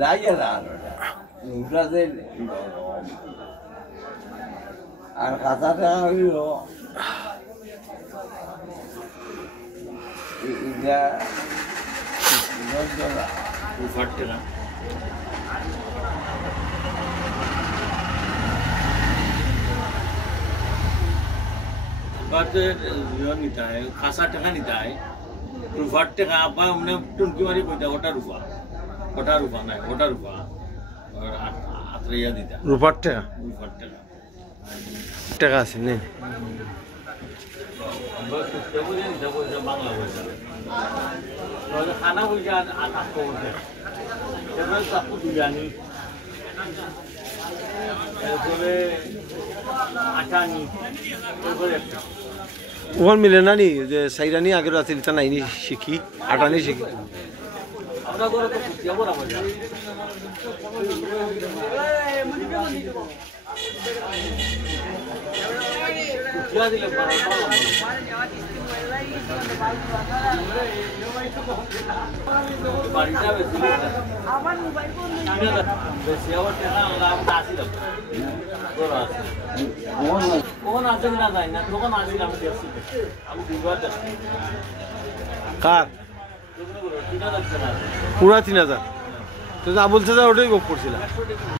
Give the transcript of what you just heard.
লাগে না উঠাতে আর কাঁচা টাকা হইল এটা 10 টাকা ফাটতে না बात निता है खासा टका निता है रुपा टका आप हमने टुनकी मारी कोई ओटा रुपा नहीं ओटा रुपा और आत्रिया निता रुपा टका टका से नहीं बस तो बोले निता बोले बांग्ला बोले तो खाना बोले आता को बोले जब सब कुछ बिरयानी बोले आटा नहीं बोले ওখান মিলে না নি যে সাইরানি আগের আছে তা নাইনি শিখি আটানি শিখি আমরা করে তো যাব না মজা কিয়া দিলে বাড়িটা বেশি আমার মোবাইল ফোন বেশি আবার টাকা আমরা আসি দাও কোন আছে না যায় না তখন আসি আমি দেখছি আমি দুবার দেখছি কার পুরা 3000 তো যা বলছে যা ওটাই গোপ করছিলাম